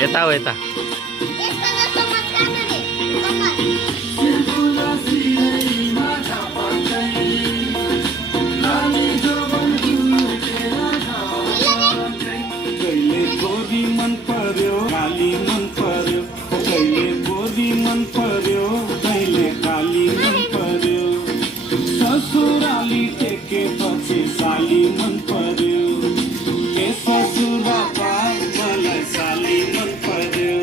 येता हो येता ससुराली टेके पछि साली मन पर्यो के ससुरा बा मलाई साली मन पर्यो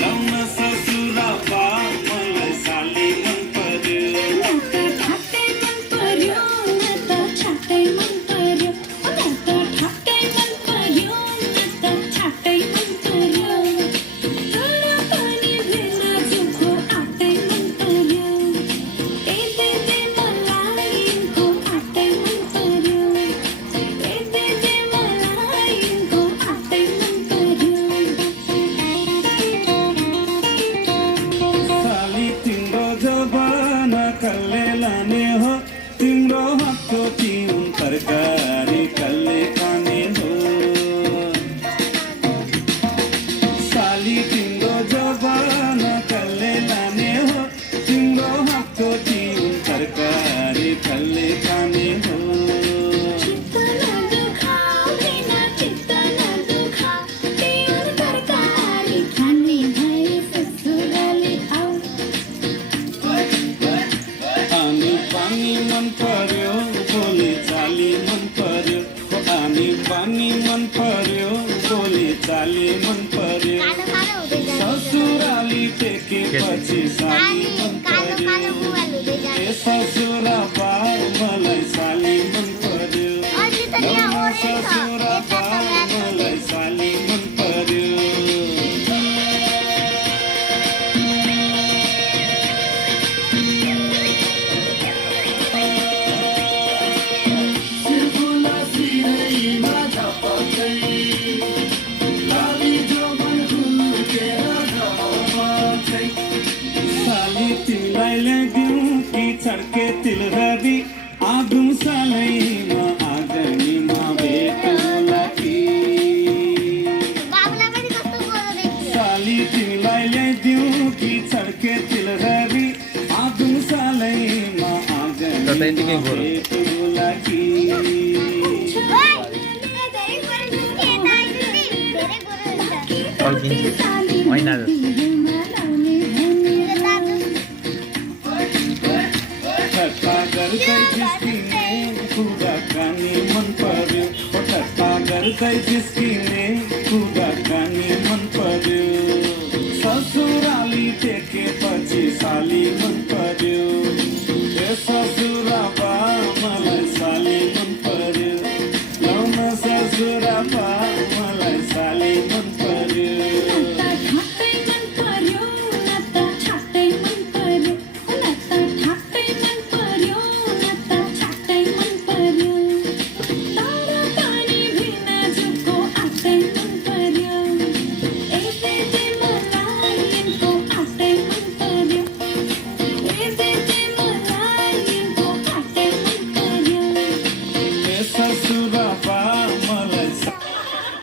लौन ससुरा बा मलाई साली मन पर्यो ठाटे मन पर्यो न त छाटे मन पर्यो न त ठाटे मन पर्यो न त छाटे मन पर्यो थोड़ा पानी बिना जुको आटे मन पर्यो दे दे दे मलाई को आटे मन पर्यो दे दे दे मलाई को आटे मन पर्यो साली तिम्रो जबाना कल्ले लाने हो तिम्रो हातको तिउन तरकारी कल्ले खाने हो साली तिम्रो जबाना कल्ले लाने हो तिम्रो हातको तिउन तरकारी कल्ले खाने हो चित्त न दुखा बिना चित्त न दुखा तिउन तरकारी खाने भए ससुराली आऊ आनी पानी मन पर्यो बोली चाली मन पर्यो आनी पानी मन पर्यो बोली चाली मन पर्यो ससुराली टेके पछि साली मन पर्यो ए ससुरा बा मलाई साली मन पर्यो लौना ससुरा बा मलाई साली मन पर्यो साली तिमीलाई ल्याइदिउँ कि छड्के तिलहरी आगुम सालैमा आँगनीमा भेट होला कि साली तिमीलाई ल्याइदिउँ कि छड्के तिलहरी आगुम सालैमा आँगनीमा भेट होला कि महिना ठट्टा गर्दै जिस्किने कुराकानी मन पर्यो ठट्टा गर्दै जिस्किने कुराकानी मन पर्यो ससुराली टेके पछि साली मन पर्यो ए ससुरा